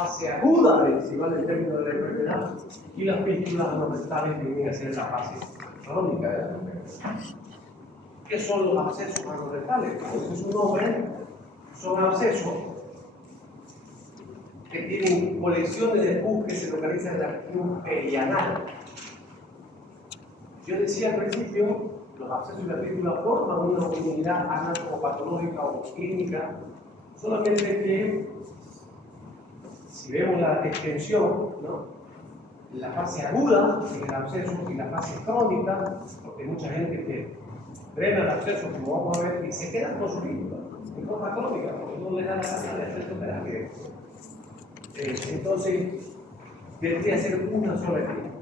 fase aguda si vale el término de la enfermedad, y las fístulas anorectales vienen a ser la fase crónica de la enfermedad. ¿Qué son los abscesos anorectales? Como dice su nombre, son abscesos que tienen colecciones de pus que se localizan en la región perianal. Yo decía al principio, los abscesos de la fístula forman una unidad anatopatológica o clínica, solamente que si vemos la extensión, ¿no? La fase aguda en el absceso y la fase crónica, porque hay mucha gente que drena el absceso, como vamos a ver, y se queda con su fístula en forma crónica, porque no le da la gana de hacer terapia. Entonces, debería ser una sola clínica,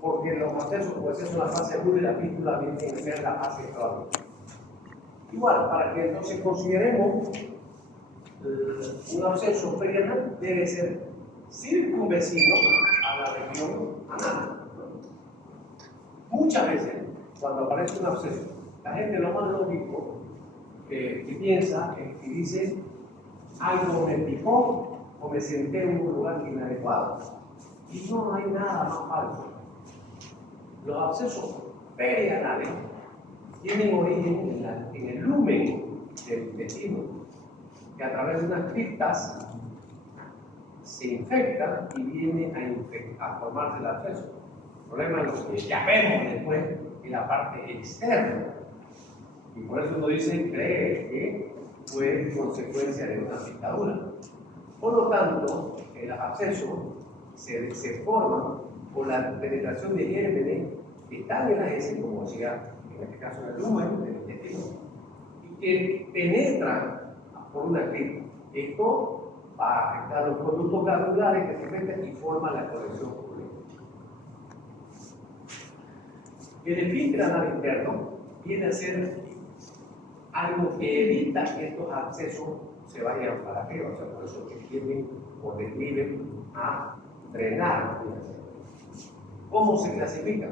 porque los abscesos, pues es una fase aguda y la fístula viene a ser la fase crónica. Igual, para que entonces consideremos un absceso perianal, debe ser circunvecino a la región anal. Muchas veces, cuando aparece un absceso, la gente lo más lógico que piensa es que dice algo me picó o me senté en un lugar inadecuado. Y no hay nada más falso. Los abscesos perianales tienen origen en el lumen del intestino, que a través de unas criptas se infecta y viene a formarse el absceso. El problema es lo que ya vemos después en la parte externa. Y por eso uno dice, cree que fue consecuencia de una picadura. Por lo tanto, el absceso se forma por la penetración de gérmenes que están en las heces, como decía, en este caso en el lumen del intestino, y que penetran por una cripta. Esto va a afectar los conductos glandulares que se meten y forman la colección pública. El esfínter anal interno viene a ser algo que evita que estos abscesos se vayan para arriba, o sea, por eso que tienden o decliven a drenar. ¿Cómo se clasifica?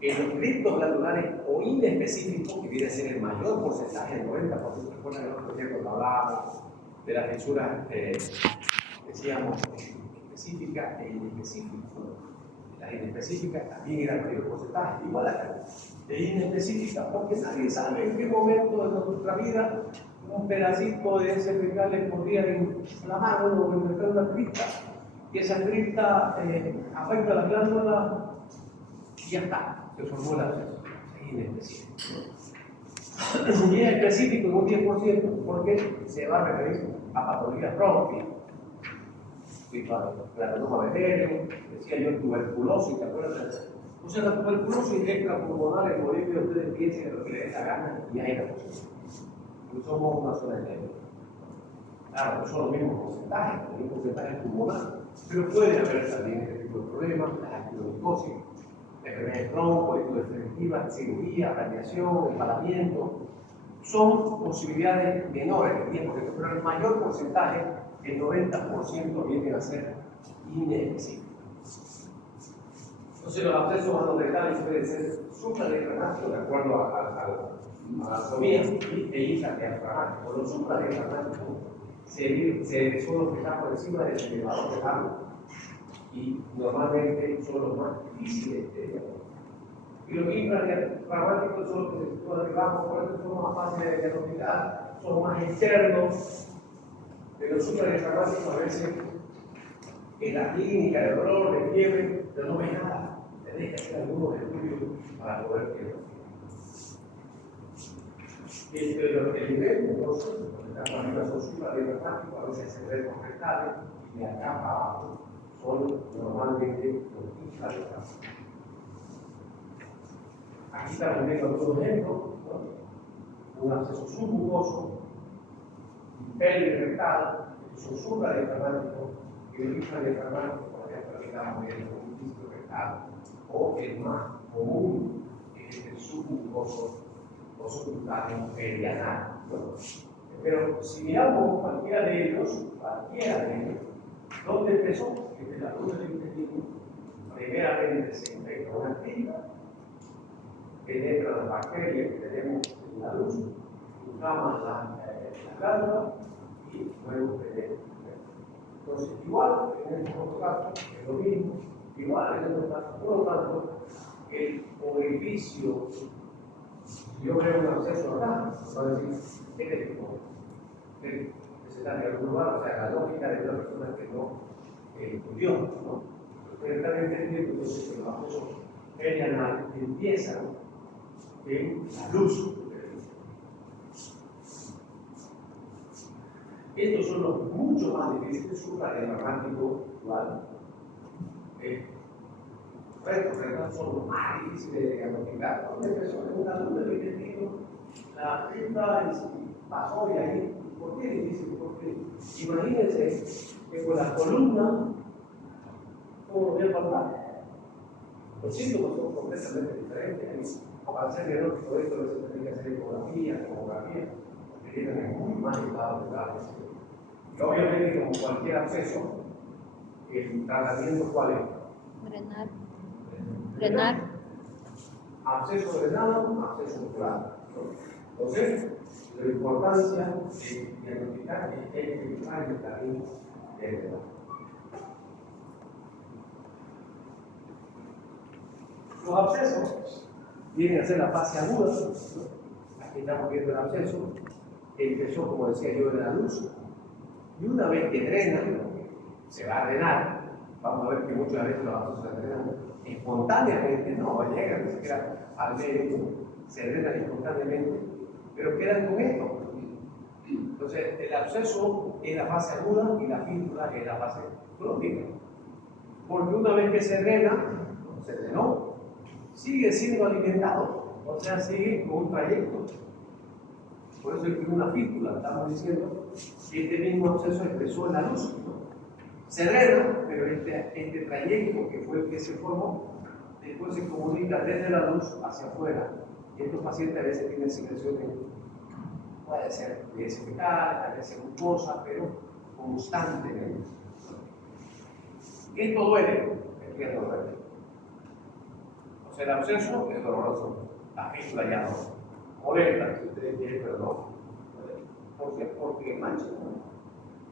En los criptos glandulares o inespecíficos, que viene a ser el mayor porcentaje, el 90%, recuerdan el otro día cuando hablábamos de las fisuras, decíamos específicas e inespecíficas. Las inespecíficas también eran el mayor porcentaje, igual acá. De inespecíficas, porque nadie sabe en qué momento de nuestra vida un pedacito de ese fecal le podría inflamar o infectar una cripta, y esa cripta afecta a la glándula y ya está, se formó el absceso. Es inespecífico. Y es específico en un 10% porque se va a referir a patologías propias. Granuloma venérea, decía yo tuberculosis, ¿te acuerdas? O sea, la tuberculosis extrapulmonar en Bolivia, ustedes piensen en lo que les dé la gana y hay la posibilidad. No somos una sola entidad. Claro, no son los mismos porcentajes, el mismo porcentaje pulmonar, pero puede haber también este tipo de problemas, la actinomicosis, enfermedades de Crohn, colitis ulcerativa, cirugía, radiación, empalamiento. Son posibilidades menores del 10%, pero el mayor porcentaje, el 90%, viene a ser inespecífico. Entonces, los abscesos anorectales pueden ser supradiafragmáticos, de acuerdo a la anatomía, e intradiafragmáticos. Los supradiafragmáticos son los que están por encima del elevador de Harvard y normalmente son los más difíciles de diagnosticar. Y los intradiafragmáticos son los que se sitúan arriba, por eso son más fáciles de diagnosticar, son más externos. De los supradiafragmáticos a veces en la clínica de dolor, de fiebre, pero no ves nada. Tenés que hacer algunos estudios para poder diagnosticar. El nivel, entonces, donde están arriba son supradiafragmáticos, a veces se ven con rectales, y de acá para abajo son normalmente los intradiafragmáticos. Aquí estamos viendo algunos ejemplos, ¿no? Un absceso submucoso, perirectal, que son supradiafragmáticos, y el intradiafragmático, por ejemplo, aquí estamos viendo un disco rectal, o el más común, que es el submucoso o subcutáneo perianal. ¿No? Pero si miramos cualquiera de ellos, ¿dónde empezó? Desde la luz del intestino, primeramente se infecta una cripta, penetra las bacterias que tenemos en la luz, inflaman la glándula y luego penetra Entonces, igual en estos otros casos, es lo mismo, igual en estos casos, por lo tanto, el orificio, si yo veo un absceso acá, va a decir, que se está en algún lugar, o sea, la lógica de una persona que no estudió, ¿no? Ustedes están entendiendo entonces que los abscesos perianales empiezan en la luz. Estos son los mucho más difíciles, supradiafragmático dual. Estos son los más difíciles de diagnosticar. Una persona en una luz del intestino, la punta pasó y ahí. ¿Por qué es difícil? Porque imagínense que con la columna, ¿cómo voy a palpar? Los síntomas son completamente diferentes. Para hacer diagnóstico de esto, se tiene que hacer ecografía, tomografía, que tienen muy mal estado de datos. Y obviamente, como cualquier absceso, el tratamiento, ¿cuál es? Drenar. Absceso drenado, absceso ocular. Entonces, la importancia de diagnosticar es que hay que usar el camino de drenaje. Los abscesos vienen a ser la fase aguda. Aquí estamos viendo el absceso. Empezó, como decía yo, de la luz. Y una vez que drena, se va a drenar. Vamos a ver que muchas veces los abscesos se drenan espontáneamente, no llegan ni siquiera al médico, se drenan espontáneamente, pero quedan con esto. Entonces, el absceso es la fase aguda y la fístula es la fase crónica. Porque una vez que se drena, se drenó, sigue siendo alimentado, o sea, sigue con un trayecto. Por eso es que una fístula, estamos diciendo que este mismo absceso empezó en la luz. Se drena, pero este trayecto que fue el que se formó, después se comunica desde la luz hacia afuera. Y estos pacientes a veces tienen secreciones, puede ser de fecal, a veces mucosa, pero constantemente. Esto duele, el que no duele. O sea, el absceso es doloroso, la fístula ya no. Molesta, si ustedes quieren, pero no. ¿Por qué? Porque mancha, ¿no?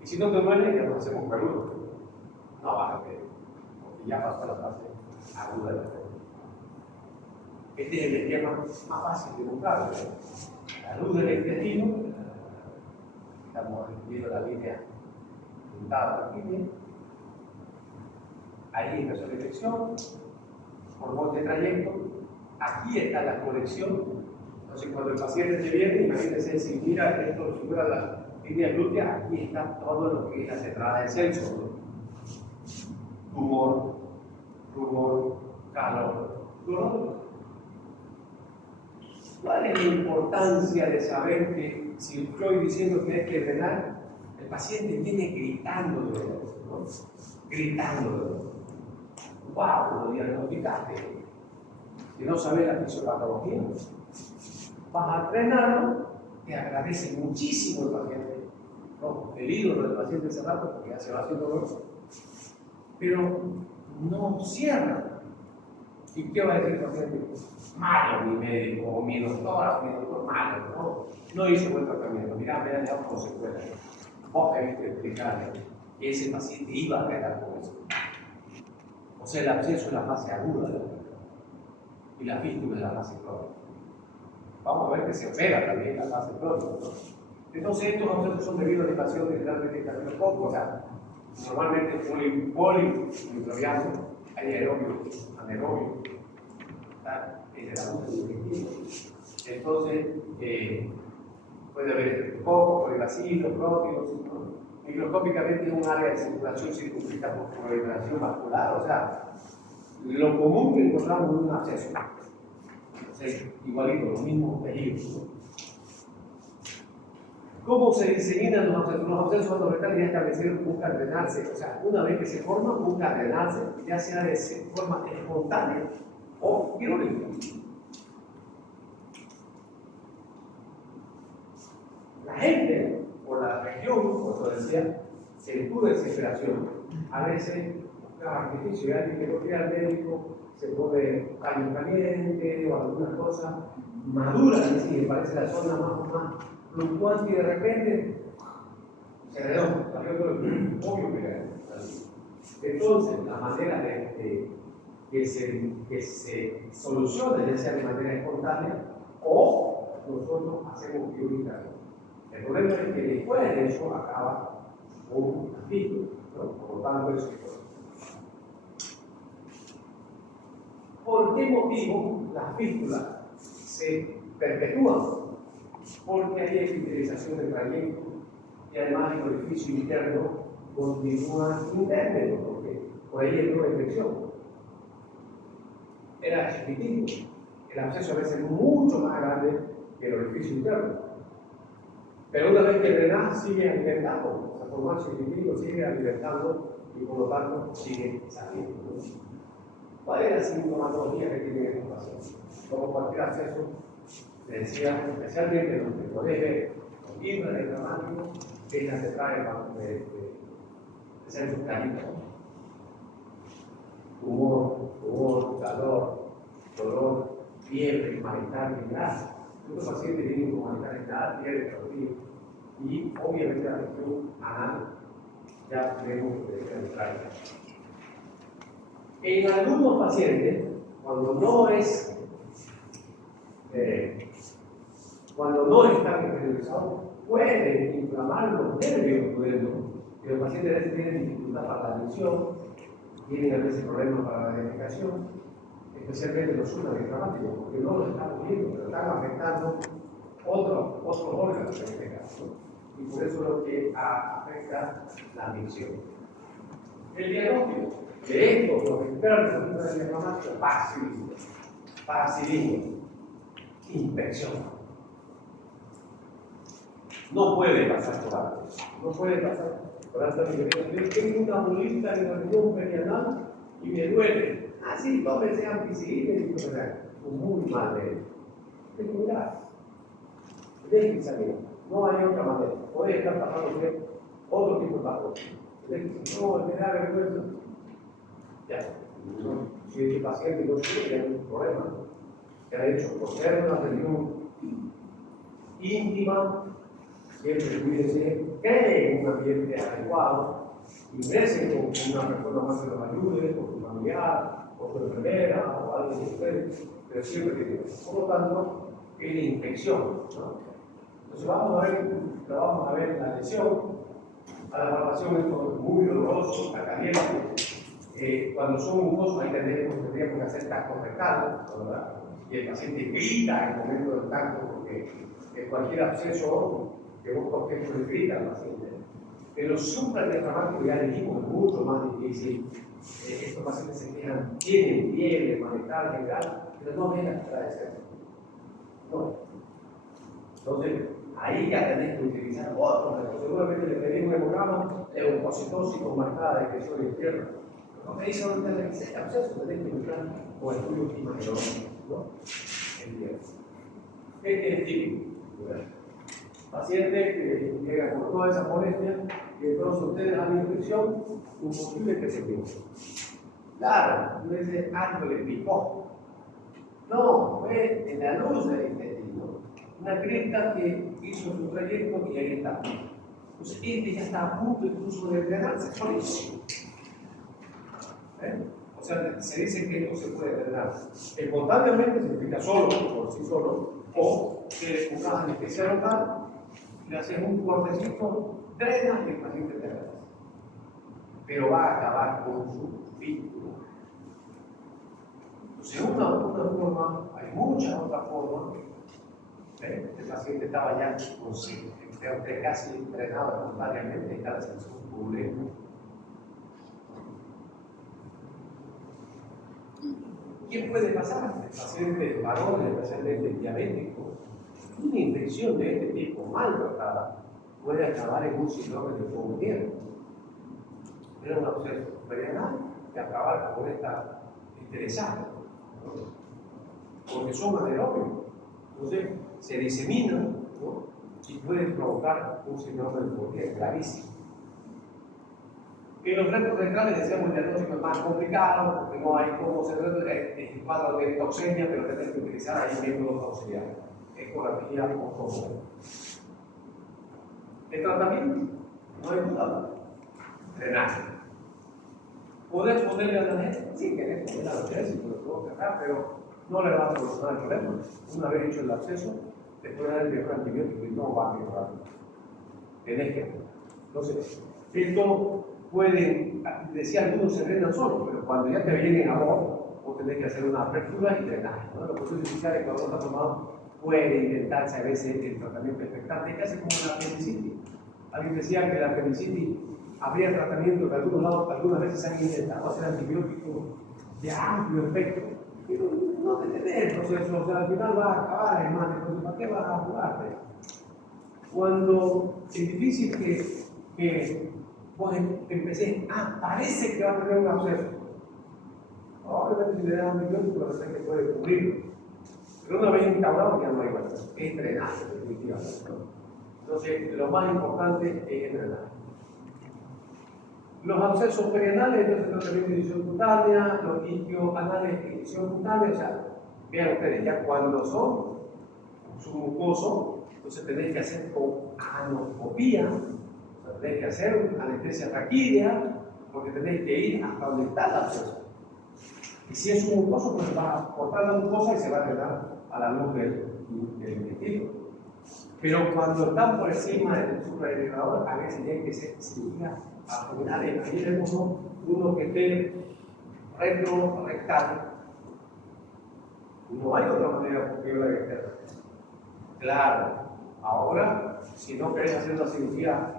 Y si no te duele, ya nos hacemos peludos. No vas a ver, porque ya pasó la fase aguda de la enfermedad. Este es el esquema más fácil de buscar. La luz del intestino, estamos viendo la línea pintada aquí, ¿bien? Ahí empezó la infección, formó este trayecto, aquí está la colección. Entonces, cuando el paciente se viene, imagínense si mira esto, si fuera la línea glútea, aquí está todo lo que es la entrada del sexo. Tumor, calor, dolor. ¿Cuál es la importancia de saber que si estoy diciendo que hay que drenar, el paciente viene gritando de dolor, ¿no? Gritando de dolor. ¡Wow! Lo diagnosticaste. Si no sabes la fisiopatología, vas a drenarlo, te agradece muchísimo el paciente. No, el ídolo del paciente ese rato, porque ya se va haciendo dolor. Pero no cierra. ¿Y qué va a decir el paciente? Malo mi médico, o mi doctora, o mi doctor, malo, no hizo buen tratamiento. Mirá, me han dado consecuencias. Vos tenés que explicarle que ese paciente iba a quedar con eso. O sea, el absceso es la fase aguda de la enfermedad y la fístula es la fase crónica. Vamos a ver que se opera también la fase crónica, ¿no? Entonces, estos abscesos son debido a elevación de generalmente estafilococo, o sea, normalmente polimicrobiano, hay aerobio, anaerobio, es de la luz del intestino. Entonces, puede haber coco, polibacilo, prótidos, ¿no? Microscópicamente es un área de circulación circunscrita por proliferación vascular, o sea, lo común que encontramos en un absceso. Entonces, igualito, los mismos tejidos. ¿Cómo se diseñan los abscesos? Los abscesos endoretales ya establecidos buscan drenarse, o sea, una vez que se forman, buscan drenarse, ya sea de forma espontánea o quirúrgica. La gente, por la región, como decía, se estudia desesperación. A veces, busca artificio, y alguien que no quiere al médico, se pone paño caliente o algunas cosas maduras, y si parece la zona más fluctuante y de repente se redó, salió todo el obvio que Entonces, la manera que se solucione ya sea de manera espontánea o nosotros hacemos prioridad. El problema es que después de eso acaba un capítulo, ¿no? Por lo tanto, eso es todo. ¿Por qué motivo las fístulas se perpetúan? Porque hay epitelización del trayecto y además el orificio interno continúa interno, porque por ahí entró la infección. Era chiquitito, el absceso a veces es mucho más grande que el orificio interno. Pero una vez que el drenaje sigue alimentando, o sea, por más chiquitito sigue alimentando y por lo tanto sigue saliendo. ¿Cuál es la sintomatología que tienen estos pacientes? Como cualquier absceso, les decía, especialmente los que podés ver con intrainflamatorio, que ya se trae de censos claritos. Tumor, calor, dolor, fiebre, malestar general. Estos pacientes vienen con malestar general, fiebre, fatiga y obviamente la región anal. Ya vemos que entrar. En algunos pacientes, cuando no están epidemizados, pueden inflamar los nervios duelos, que los pacientes a veces tienen dificultad para la admisión, tienen a veces problemas para la defecación, especialmente los suprainflamatorios, porque no lo estamos viendo, pero están afectando otros órganos en este caso, y por eso es lo que afecta la admisión. El diagnóstico de estos, los expertos de la inflamación, paraxilismo, infección. No puede pasar por alto. No puede pasar por alto. Yo tengo una bolita en la región perianal y me duele. Ah, sí, tómese ampicilina y muy mal de él. Hay que mirar. Deje que salga. No hay otra manera. Puede estar pasando usted otro tipo de patología. No, me da vergüenza. Ya. Si el paciente no tiene ningún problema, que ha hecho por ser una reunión íntima, siempre cuídense, creen en un ambiente adecuado, ingresen con una persona más que los ayude, con su familiar, con su enfermera o alguien de ustedes, pero siempre tienen. Por lo tanto, tiene infección, ¿no? Entonces vamos a ver la lesión. A la palpación es muy doloroso, está caliente. Cuando son mucosos, ahí tendríamos que hacer tacto rectal, ¿verdad? Y el paciente grita en el momento del tacto, porque cualquier absceso que vos toques no le grita al paciente. En los suprainflamatorios ya dijimos, es mucho más difícil. Estos pacientes se quejan, tienen fiebre, malestar general, pero no ven hasta de ser. No. Entonces, ahí ya tenés que utilizar otros métodos. Seguramente le pedimos un hemograma, leucocitosis con marcada discreción izquierda. No me dice ahorita la receta, absceso, tenés que buscar con estudios imaginológicos, ¿no? Entiendo. Este es típico. Paciente que llega con toda esa molestia y entonces ustedes dan infección, imposible que se piense. Claro, no dice, algo le picó. No, fue en la luz del intestino. Una cresta que hizo su trayecto y ahí está. Entonces, este ya está a punto incluso de drenarse solísimo. O sea, se dice que esto se puede drenar espontáneamente, significa solo, por sí solo, o que buscas anestesia local, le haces un cortecito, drenas y el paciente te regresa. Pero va a acabar con su fístula. Entonces, una forma, hay muchas otras formas. El paciente estaba ya consciente, usted casi drenado espontáneamente, está la sensación pública. ¿Qué puede pasar? El paciente varón, especialmente diabético, una infección de este tipo mal tratada puede acabar en un síndrome de Fournier. Era un absceso perianal que acabar con esta interesante, ¿no? Porque son anaerobios. Entonces se diseminan, ¿no? Y pueden provocar un síndrome de Fournier gravísimo. En los retos rectales decíamos el diagnóstico es más complicado porque no hay cómo se resuelve el cuadro de toxemia, pero tenés que utilizar ahí métodos auxiliares, ecografía o tomografía. El tratamiento, no hay duda, drenaje. ¿Podés ponerle analgésico? Sí, querés poner analgésico, lo puedo cerrar, pero no le va a solucionar el problema. Una vez hecho el absceso, te puede dar el mejor antibiótico y no va a mejorar. Tenés que hacerlo. Entonces, esto pueden, decía algunos se drenan solos, pero cuando ya te vienen a vos tenés que hacer una apertura y drenaje, ¿no? Los procesos iniciales cuando uno está tomado puede intentarse a veces el tratamiento expectante, es casi como una apendicitis. Alguien decía que la apendicitis habría tratamiento que algunos lados, algunas veces se han intentado hacer antibióticos de amplio espectro, pero no te tenés el proceso, o sea, al final vas a acabar, hermano, entonces ¿para qué vas a jugarte? Cuando es difícil que vos empecés, parece que va a tener un absceso. Probablemente si le das antibiótico, la verdad es que puede cubrirlo. Pero una vez instaurado ya no hay vuelta. Es drenaje, definitivamente. Entonces, lo más importante es el drenaje. Los abscesos perianales, entonces tratamiento de edición cutánea, los isquioanales de edición cutánea, o sea, vean ustedes, ya cuando son submucosos, entonces tenéis que hacer con anoscopía, o sea, tenéis que hacer anestesia raquídea, porque tenéis que ir hasta donde está el absceso. Y si es un mucoso, pues va a cortar la mucosa y se va a drenar a la luz del intestino. Pero cuando están por encima del supraelegador, a veces tienen que ser cirugías abdominales. Ahí vemos uno que esté rectal. No hay otra manera porque yo la externa. Claro, ahora, si no querés hacer una cirugía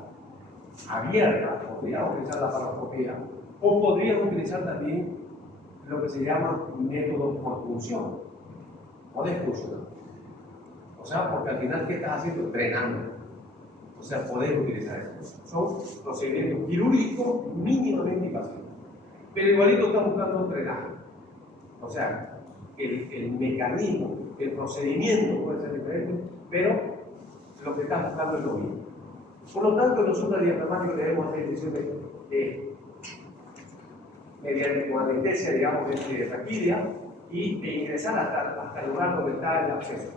abierta, podrías utilizar la paroscopía o podrías utilizar también lo que se llama método por punción o de expulsión. O sea, porque al final, ¿qué estás haciendo? Drenando. O sea, podés utilizar eso. Son procedimientos quirúrgicos mínimamente invasivos. Pero igualito están buscando un drenaje. O sea, el mecanismo, el procedimiento puede ser diferente, pero lo que estás buscando es lo mismo. Por lo tanto, en los supradiafragmáticos debemos hacer inyecciones mediante con anestesia, digamos, de raquídea e ingresar hasta el lugar donde está el absceso.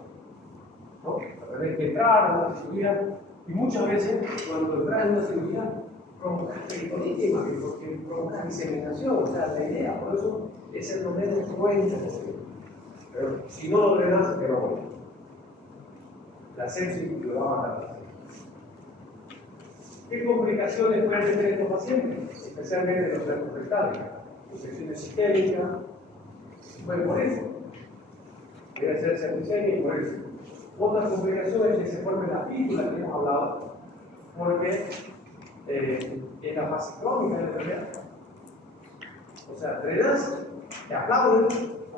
¿No? Tenés que entrar a una cirugía y muchas veces cuando entras en una cirugía provocas peritonitis, porque provocas diseminación, o sea, la idea, por eso es el momento cruento posible. Pero si no lo drenas, te lo voy. La sepsis lo va a matar. ¿Qué complicaciones pueden tener estos pacientes? Especialmente los rectales. Infecciones sistémicas, pueden morir. Puede ser septicemia y morirse. Otras complicaciones que se formen la fístula que hemos hablado, porque es la fase crónica de la enfermedad. O sea, drenas, te aplauden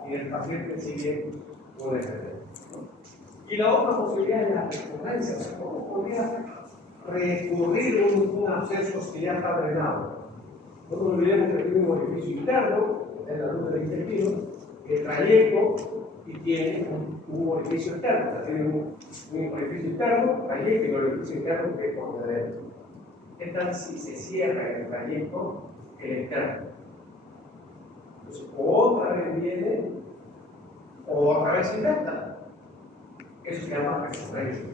y el paciente sigue con la enfermedad. Y la otra posibilidad es la recurrencia. O sea, ¿cómo podría recurrir un absceso que ya está drenado? No nos olvidemos que tiene un orificio interno, que está en la luz del intestino, el trayecto y tiene un orificio externo. O sea, tiene un orificio interno, trayecto y un orificio interno que es por dentro. ¿Qué tal si se cierra el trayecto el externo? Entonces, otra vez viene, otra vez se infecta. Eso se llama recurrencia.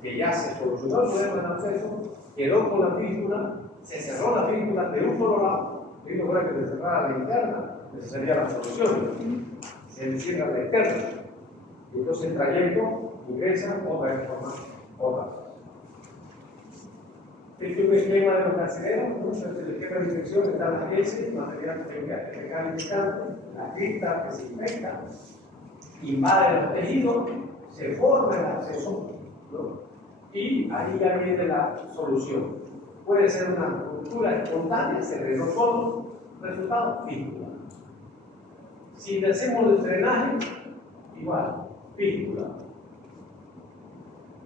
Que ya se solucionó el problema del absceso, quedó con la fístula, se cerró la fístula de un solo lado. Digo fuera que se cerrara la interna, esa sería la solución. Se cierra la externa. Y entonces el trayecto ingresa otra vez por más, otra. Este es un esquema de los carceleros, ¿no? El esquema de infección está las heces, material fecal infectante, la cripta que se infecta, invade los tejidos, se forma el absceso, ¿no? Y ahí ya viene la solución. Puede ser una ruptura espontánea, se drenó solo, resultado, fístula. Si le hacemos el drenaje, igual, fístula.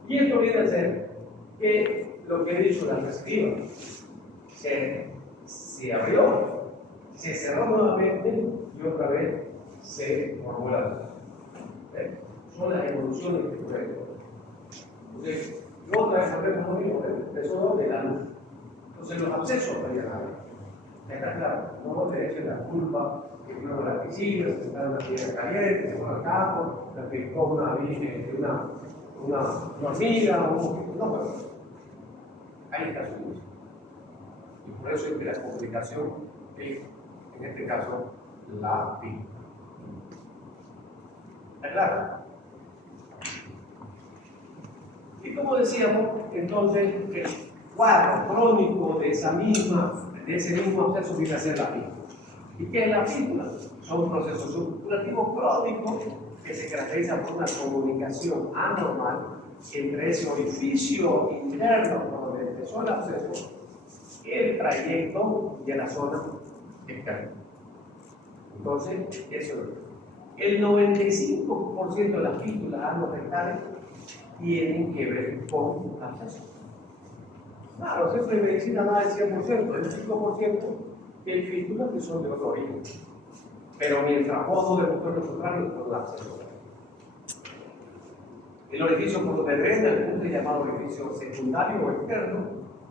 Y esto viene a ser que lo que he dicho, la recidiva se abrió, se cerró nuevamente y otra vez se formó la luz. Son las evoluciones que ocurren. Entonces, otra vez sabemos lo mismo, empezó de la luz. Entonces, los abscesos perianales. Está claro, no le echen la culpa que uno la piscina, se está en una piedra caliente, se fue al campo, la picó una hormiga, un mosquito, no, pero ahí está su luz. Y por eso es que la complicación en este caso, la fístula. ¿Está claro? Y como decíamos, entonces, el cuadro crónico de ese mismo absceso viene a ser la fístula. ¿Y qué es la fístula? Son procesos supurativos crónicos que se caracterizan por una comunicación anormal entre ese orificio interno por donde empezó el absceso, el trayecto de la zona externa. Entonces, eso es. El 95% de las fístulas anorectales tienen que ver con absceso. Claro, siempre en medicina nada del 100%, el 5% que hay fístulas que son de otro origen. Pero mientras vos no demostrás lo contrario, no da absceso. El orificio por donde drena el punto es llamado orificio secundario o externo,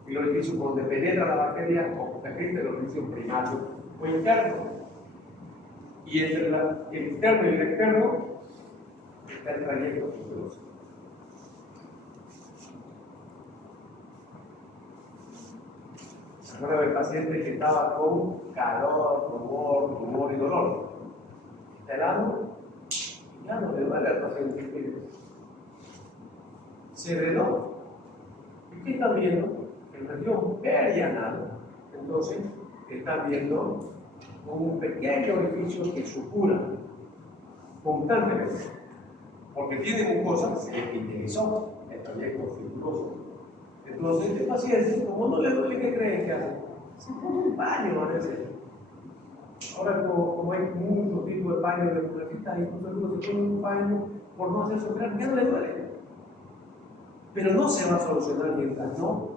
y el orificio por donde penetra la bacteria o agente el orificio primario o interno. Y entre el interno y el externo está el trayecto fibroso. ¿Se acuerdan del paciente que estaba con calor, rumor y dolor? Está helado y ya no le duele al paciente. Se drenó. ¿Y qué están viendo? En región perianal, entonces están viendo un pequeño orificio que supura constantemente, porque tiene mucosa que se epitelizó el trayecto fibroso. Entonces, este paciente, como no le duele, ¿qué creen que hace? Se pone un paño a veces. Ahora, como hay muchos tipos de paños de publicistas, incluso algunos se ponen un paño por no hacer sangrar, ya no le duele. Pero no se va a solucionar mientras no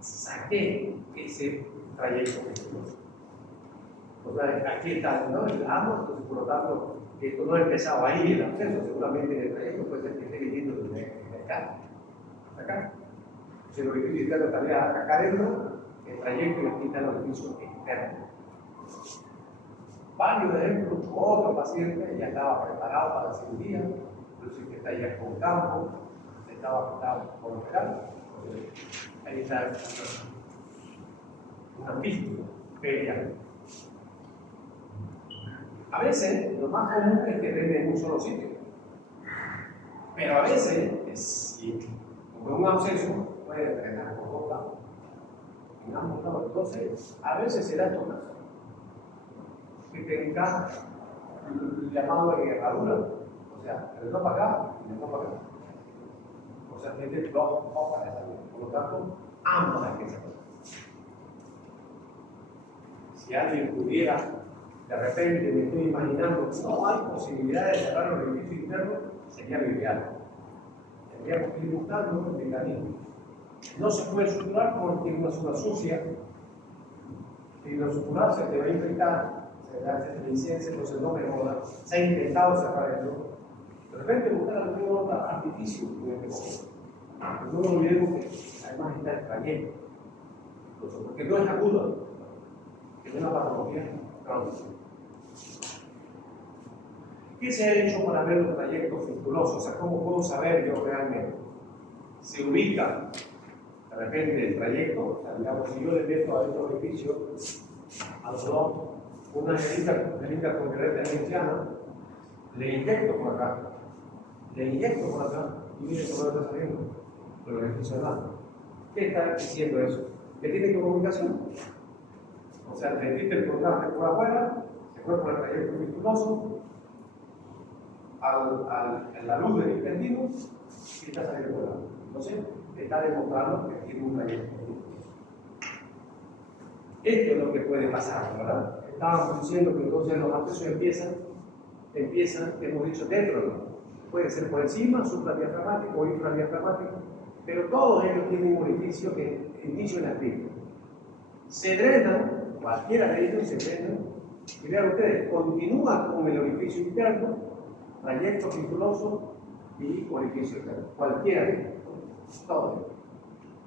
saque ese trayecto fibroso. O sea, aquí está, ¿no? El amo, entonces por lo tanto, esto no ha empezado ahí el absceso, seguramente en el trayecto puede ser que esté viniendo desde acá, hasta acá. Si el orificio interno estaría acá adentro, el trayecto y aquí está el orificio externo. Varios ejemplos, otro paciente ya estaba preparado para la cirugía, incluso que está ya con campo, estaba por operar, ahí está una fístula perianal. A veces, lo más común es que drene en un solo sitio. Pero a veces, como un absceso, puede drenar por dos lados. En ambos lados. Entonces, a veces se da esto más. Que tenga el llamado de herradura. O sea, de dos para acá y de dos para acá. O sea, tiene dos para esa vía. Por lo tanto, ambas hay que sacar. Si alguien pudiera, de repente me estoy imaginando, no hay posibilidad de cerrar el orificio interno, sería lo ideal. Tendríamos que ir buscando el mecanismo. No se puede suturar porque es una zona sucia. Si lo suturas se te va a infectar, se te hace licencia, entonces no mejora. Se ha intentado cerrar eso. De repente buscar algún otro artificio en este momento. No nos olvidemos que además está el trayecto. Porque no es agudo, es una patología crónica. ¿Qué se ha hecho para ver los trayectos fistulosos? O sea, ¿cómo puedo saber yo realmente? Se ubica de repente el trayecto, o sea, digamos, si yo le meto a este orificio al dolor una jeringa con creta genciana, le inyecto por acá, y mire cómo está saliendo, pero le está sonando. ¿Qué está diciendo eso? Que tiene comunicación. O sea, metiste el programa por afuera, se fue por el trayecto fistuloso, a la luz del intestino y está saliendo por lado. Entonces, está demostrando que tiene un trayecto fistuloso. Esto es lo que puede pasar, ¿verdad? Estábamos diciendo que entonces los abscesos empiezan, hemos dicho, dentro, ¿no? Puede ser por encima, supradiafragmático o infradiafragmático, pero todos ellos tienen un orificio que inicio en la fístula. Se drenan, cualquiera de ellos se drenan, y vean ustedes, continúa con el orificio interno, trayecto fistuloso y orificio externo. Cualquiera de ellos, todos ellos.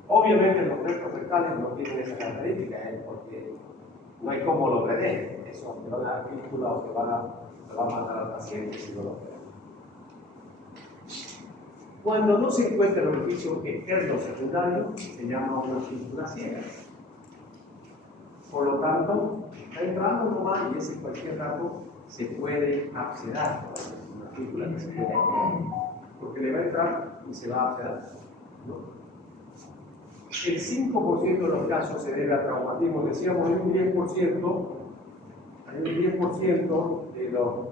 Obviamente los rectos rectales no tienen esa característica, porque no hay cómo lo drenen. Eso te van a dar fístula o te va a matar al paciente si no lo operan. Cuando no se encuentra el orificio externo secundario, se llama una fístula ciega. Por lo tanto, tanto, está entrando nomás y ese cualquier rato se puede abscedar. Una fístula que se puede abscedar. Porque le va a entrar y se va a abscedar, ¿no? El 5% de los casos se debe a traumatismo. Decíamos, hay un 10% de los...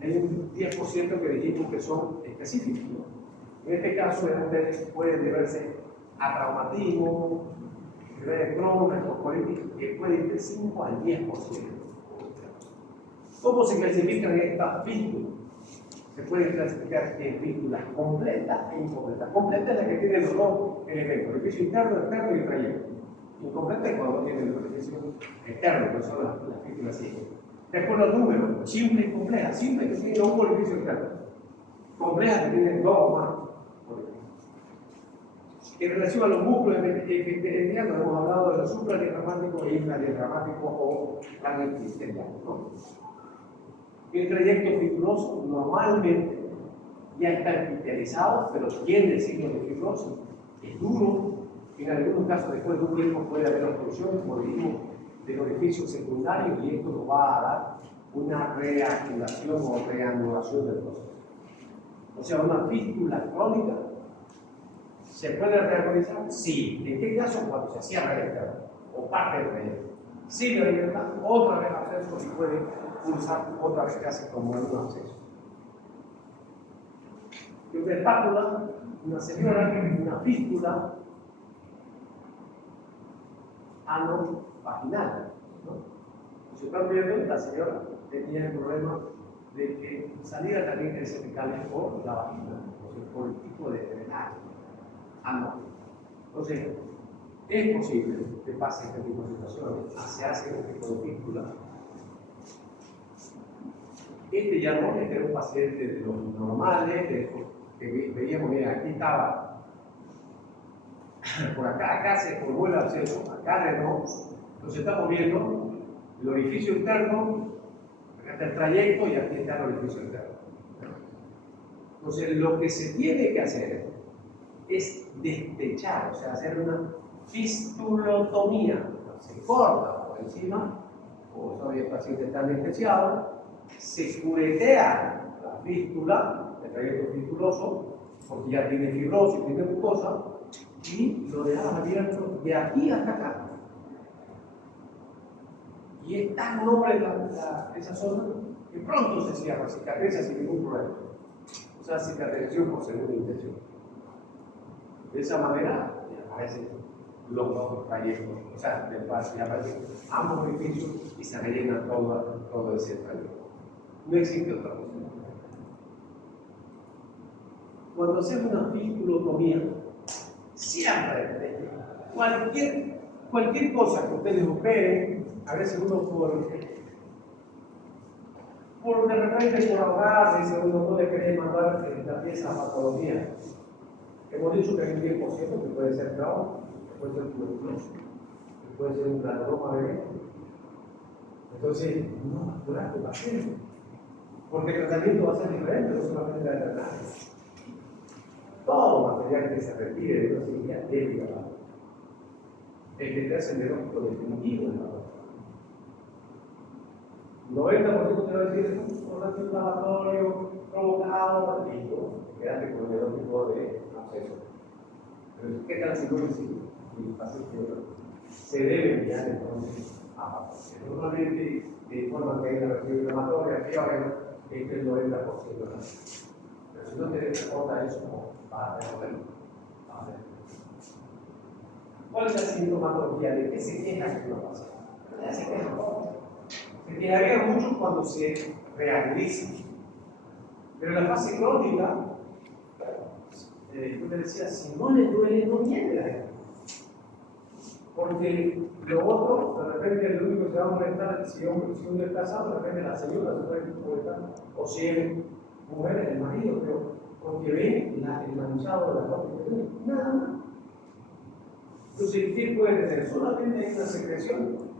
Hay un 10% que dijimos que son específicos, ¿no? En este caso, pueden deberse a traumatismo, enfermedad de Crohn, escolitis, que puede ir del 5 al 10%. ¿Cómo se clasifican estas fístulas? Se pueden clasificar en fístulas completas e incompletas. Completa es la que tiene los dos elementos, orificio interno, externo y trayecto. Incompleta es cuando no tiene el orificio externo, que son las fístulas ciegas. Después los números, simple y compleja. Simple que tiene un orificio externo. Compleja que tiene dos o más orificios. En relación a los músculos epiteliales, hemos hablado de los supradiafragmáticos e infradiafragmáticos o planetistelianos, ¿no? El trayecto fistuloso normalmente ya está epitelializado, pero tiene signos de fibrosis. Es duro. En algunos casos, después de un tiempo, puede haber obstrucción, como dijimos, del orificio secundario, y esto nos va a dar una reactivación o reanudación del proceso. O sea, una fístula crónica se puede reorganizar. Sí. ¿En qué caso? Cuando se cierra el externo o parte del trayecto. Sigue la libertad, otra vez acceso y puede pulsar otra vez casi como en un acceso. Y una espátula, una señora, una fístula ano-vaginal, ¿no? Si están viendo, la señora tenía el problema de que salía también de cervicales por la vagina, o sea, por el tipo de drenaje ano. Entonces, es posible que pase este tipo de situaciones, se hace este tipo de fístula. Este ya no, este era un paciente de los normales, de esos que veíamos, mira, aquí estaba, por acá se formó el absceso, acá de no. Entonces estamos viendo el orificio interno, acá está el trayecto y aquí está el orificio interno. Entonces lo que se tiene que hacer es despechar, o sea, hacer una fistulotomía. Se corta por encima, o todavía el paciente está anestesiado, se curetea la fístula, el trayecto fistuloso, porque ya tiene fibrosis, tiene mucosa, y lo dejas abierto de aquí hasta acá. Y es tan noble esa zona que pronto se cierra, cicatriza sin ningún problema. O sea, cicatrización por segunda intención. De esa manera aparecen los dos trayectos, o sea, aparecen ambos orificios y se rellena todo ese trayecto. No existe otra cosa. Cuando hacemos una fistulotomía, siempre, cualquier cosa que ustedes operen, a veces uno por de repente por ahorrar, dice uno no le quiere mandar la pieza a patología. Hemos dicho que hay un 10% que puede ser trauma, que puede ser tuberculosis, que puede ser un granuloma bebé. Entonces, no apurar tu paciente, porque el tratamiento va a ser diferente, no solamente la drenaje. Todo material que se retire de una cirugía debe ir a la el que te hace el diagnóstico definitivo de la otra. 90% te va a decir un antiinflamatorio provocado, listo, quédate con el diagnóstico de acceso. Pero ¿qué tal si no recibe? El paciente se debe enviar entonces a patología. Normalmente de forma que hay una reacción inflamatoria, fiebre, es el 90% de la. Pero si no te reporta eso, va a resolverlo. ¿Cuál es la sintomatología? ¿De qué se queja que no pasa? Se quejaría mucho cuando se reagudiza. Pero en la fase crónica, yo te decía, si no le duele, no viene la gente. Porque lo otro, de repente, el único que se va a molestar, si uno es casado, de repente la señora se puede molestar, o si es mujer, el marido, pero porque ven el manchado de la ropa que tiene, nada más. Entonces, ¿qué puede tener? Solamente hay una secreción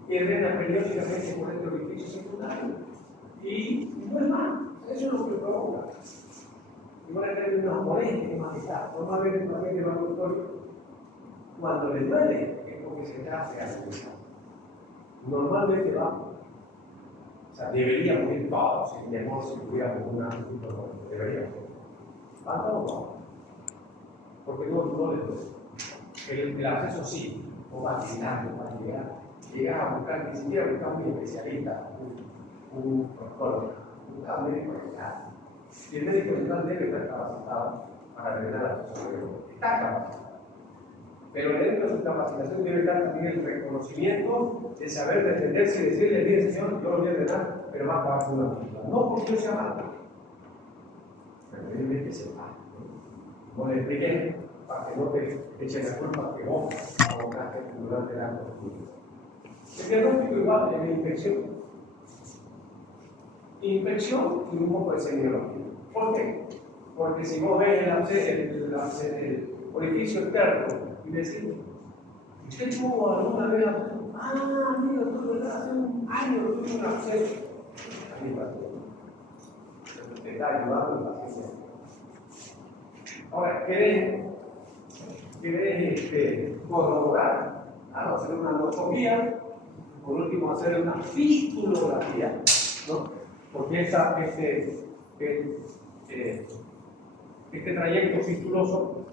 que drena periódicamente por este orificio secundario. Y no es más, eso es lo que provoca. Y van a tener una molestia y malestar. Normalmente el paciente va al consultorio cuando le duele, es porque porque se trate de analizar. Normalmente vamos, o sea, deberíamos ir todos, mejor si tuviéramos una deberíamos. ¿Va todos? Porque no les doy. El acceso sí, o va a llegar a buscar, ni siquiera buscar un especialista, un proctólogo, buscar un médico general. Y el médico general debe estar capacitado para revelar la situación. Está capacitado. Pero dentro de su capacitación debe estar también el reconocimiento de saber defenderse y decirle, mire señor, yo lo voy a ordenar, pero va a acabar con una película. No porque yo sea malo, pero debe que sepa. Como le expliqué, para que no te echen la culpa que vos abocaste durante la costumbre. El diagnóstico igual es la infección. Infección y un poco de semiología. ¿Por qué? Porque si vos ves el orificio externo y decís, ¿usted tuvo alguna vez? Mira, tuve hace un año, tuve un absceso. A mí pasó. Te está ayudando el paciente. Ahora, ¿querés corroborar? Hacer una endoscopía, por último hacer una fistulografía, ¿no? Porque este trayecto fistuloso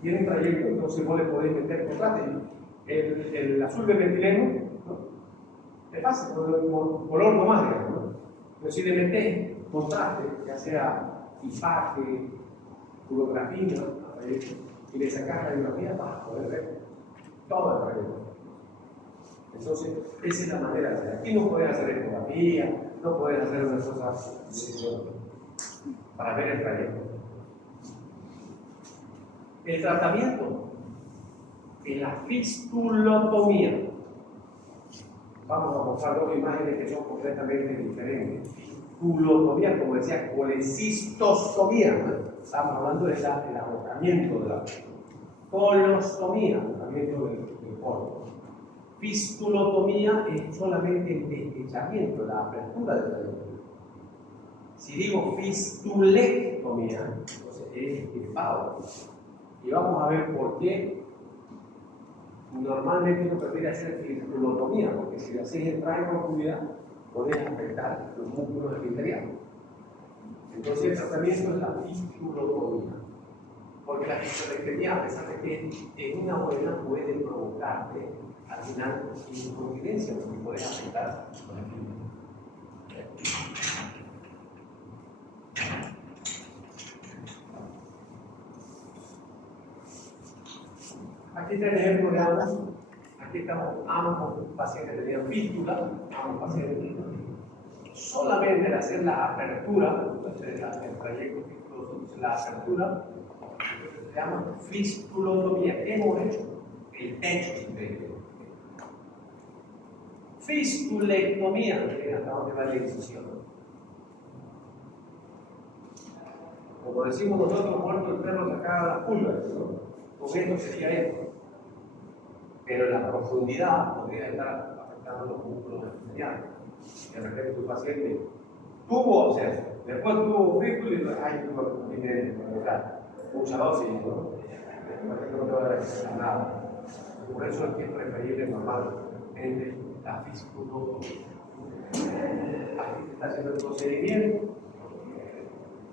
tiene un trayecto, entonces vos le podés meter contraste. El azul de metileno, ¿no? Es fácil, color nomás, ¿no? Pero si le metés contraste, ya sea hipaje, fluorografía, ¿no? Y le sacás radiografía, vas a poder ver todo el trayecto. Entonces, esa es la manera de hacer. Aquí no puedes hacer ecografía, no puedes hacer una cosa para ver el trayecto. El tratamiento es la fistulotomía. Vamos a mostrar dos imágenes que son completamente diferentes. Fistulotomía, como decía, colecistostomía, ¿no? Estamos hablando del agotamiento de la colostomía, agotamiento del colon. Fistulotomía es solamente el deslizamiento, la apertura del trayecto. Si digo fistulectomía, entonces es el pavo. Y vamos a ver por qué normalmente uno prefiere hacer fistulotomía, porque si lo haces entrar en profundidad, puedes afectar los músculos epiteliales. Entonces el tratamiento es la fistulotomía. Porque la fistulectomía, a pesar de que en una buena puede provocarte al final incontinencia, porque puede afectar con el fluido. Aquí está el ejemplo de ambos. Aquí estamos, ambos pacientes tenían fístula, ambos pacientes. Solamente al hacer la apertura, el trayecto fistuloso, la apertura, se llama fistulotomía. Hemos hecho el techo superior. Fistulectomía, miren hasta dónde va la incisión. Como decimos nosotros, muerto el perro sacaba las pulgas, ¿no? Con esto sería esto. Pero en la profundidad podría estar afectando los músculos epiteliales. De repente tu paciente tuvo absceso, después tuvo fístula y tiene mucha dosis, ¿no? No te va a decir nada. Por eso es que es preferible normalmente la fistulotomía. Aquí se está haciendo el procedimiento.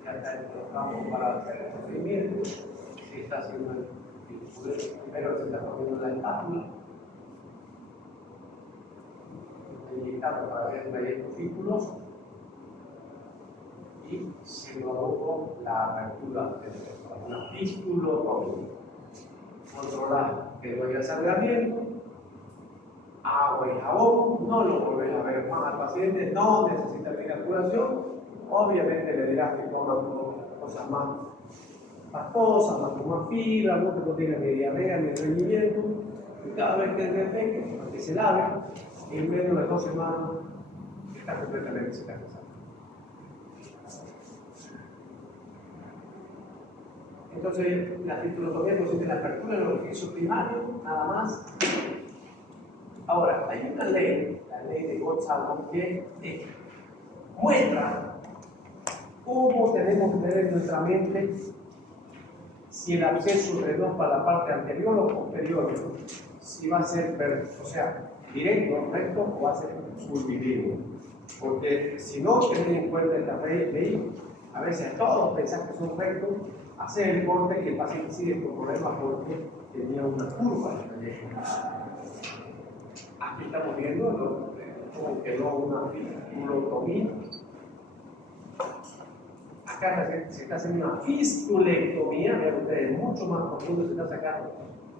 Ya está el campo para hacer el procedimiento. Se está haciendo el primero se está poniendo la espátula. Inyectado para ver el trayecto fistuloso. Y se produjo la apertura de una fistulotomía. Controlar el doy asangramiento, agua y jabón, no lo volvés a ver más al paciente, no necesita curación, obviamente le dirás que coma cosas más pastosas, más fibra, no que no tenga ni diarrea ni estreñimiento, y cada vez que defeque, que se lave, en menos de 2 semanas está completamente cicatrizado. Entonces, la fistulotomía consiste en la apertura del orificio primario, nada más. Ahora, hay una ley, la ley de Gottsalon, que muestra cómo tenemos que tener en nuestra mente si el absceso renal para la parte anterior o posterior, si va a ser, o sea, directo, recto o va a ser curvilíneo. Porque si no tienen en cuenta esta ley, a veces todos pensan que son rectos, hacen el corte y el paciente sigue con problemas porque tenía una curva. Aquí estamos viendo cómo quedó una fistulotomía. Acá se está haciendo una fistulectomía, vean ustedes, mucho más profundo, se está sacando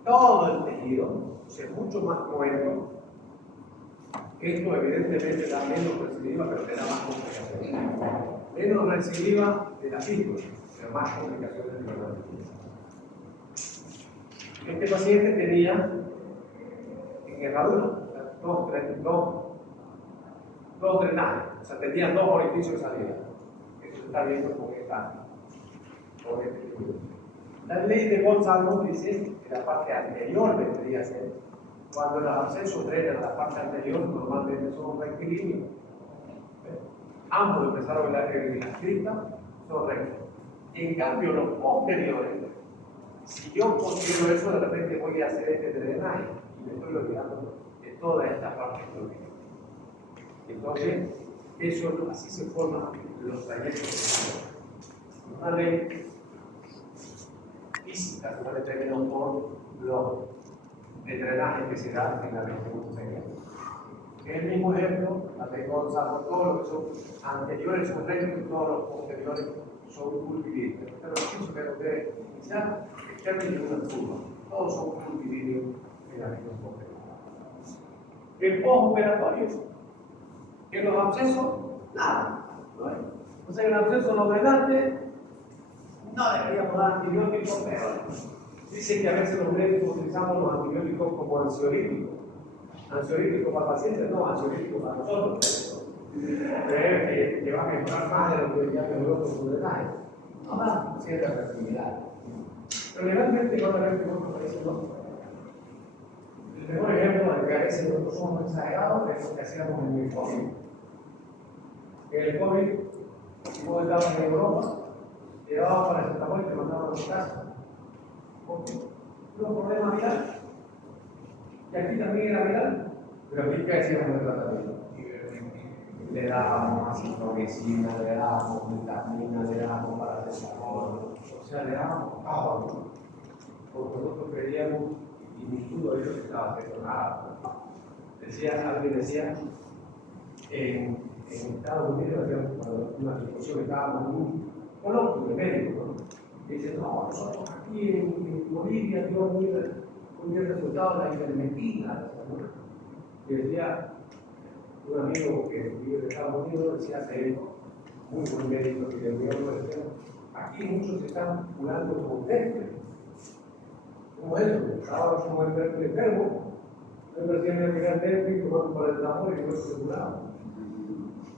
todo el tejido, o sea, mucho más cruento. Esto evidentemente da menos recidiva, pero te da más complicaciones. Menos recidiva de la fístula, pero más complicaciones de la fístula. Este paciente tenía en herradura, dos drenajes, o sea, tenía dos orificios de salida. Eso se está viendo con este estudio. La ley de Gonzalo dice que la parte anterior debería ser. Cuando los abscesos drenan la parte anterior, normalmente son rectilíneos. Ambos empezaron a ver en la cripta, son rectos. En cambio, los posteriores, si yo considero eso, de repente voy a hacer este drenaje y me estoy olvidando de toda esta parte histórica. Entonces, eso, así se forman los trayectos. Una ley física se puede determinar por los de drenaje que se da en la región superior. El mismo ejemplo, la de Gonzalo, todos los que son anteriores son rectos y todos los posteriores son curvilíneos. Pero aquí se puede iniciar el término de una curva. Todos son curvilíneos en la región superior. El postoperatorio, en los abscesos, nada. O sea, en el absceso no delante, no deberíamos dar antibióticos, pero dice que a veces los médicos utilizamos los antibióticos como ansiolíticos. Ansiolíticos para pacientes, no ansiolíticos para nosotros. Creer que va a mejorar más de lo que ya mejoró con su drenaje. No da cierta reactividad. Pero legalmente no debe haber otros países no. El mejor ejemplo de que a veces nosotros somos exagerados es lo que hacíamos en el COVID. En el COVID, si vos estabas en Europa, llevaban para el Santa y te mandaban a tu casa. ¿Por qué? Un problema viral. Y aquí también era viral. Pero aquí, ¿qué hacíamos de tratamiento? Le dábamos acitromicina, le dábamos vitamina, le dábamos paracetamol, o sea, le dábamos todo. Porque nosotros creíamos, y ninguno de ellos estaba haciendo nada. Alguien decía, en Estados Unidos había una discusión, estábamos en un coloquio de médicos, ¿no? Y dicen, no, nosotros aquí en Bolivia dio muy bien resultado la ivermectina, ¿no? Y decía un amigo que vive en Estados Unidos, decía médico, muy buen médico, que le dio decía, aquí muchos se están curando con teste. ¿Cómo es eso? Estaba como enfermo, pero tiene que mirar teste y tomando para el amor y no se curaba.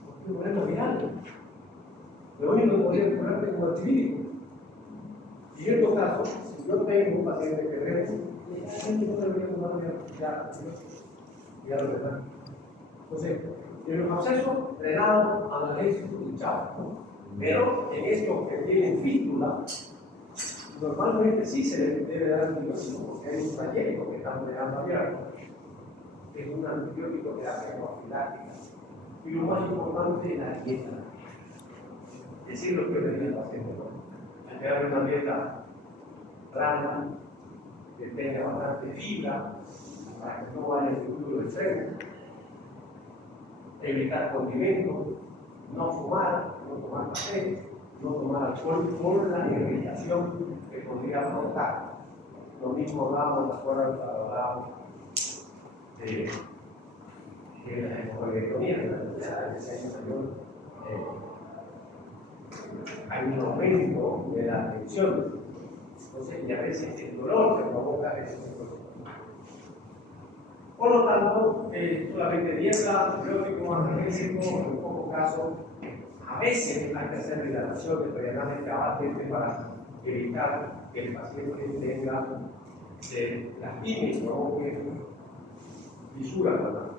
Porque es un problema viral. Lo único que podía curarte es como antivírico. Y en estos casos, si yo tengo un paciente que tengo, no debería tomar ya lo verdad. Entonces, en los abscesos, drenado, analésico y chao. Pero en estos que tienen fístula, normalmente sí se debe dar antibiótico, porque hay un trayecto que estamos dejando abierto. Es un antibiótico que hace profiláctica. Y lo más importante es la dieta. Es decir, lo que le digo al paciente. Hay que darle una dieta plana, que tenga bastante fibra, para que no vaya en el futuro extremo. Evitar condimentos, no fumar, no tomar café, no tomar alcohol por la irritación que podría provocar. Lo mismo hablamos, ¿te acuerdas? Hablábamos de la hipocolectomía, de la enfermedad de 6 años mayor. Hay un aumento de la tensión. Entonces, y a veces el dolor que provoca esa situación. Por lo tanto, solamente dieta, antibiótico, analgésico, en pocos casos, a veces hay que hacer hidratación de cabalmente para evitar que el paciente tenga lastimia, ¿no? Fisura, ¿verdad?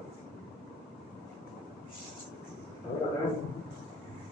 Ahora tenemos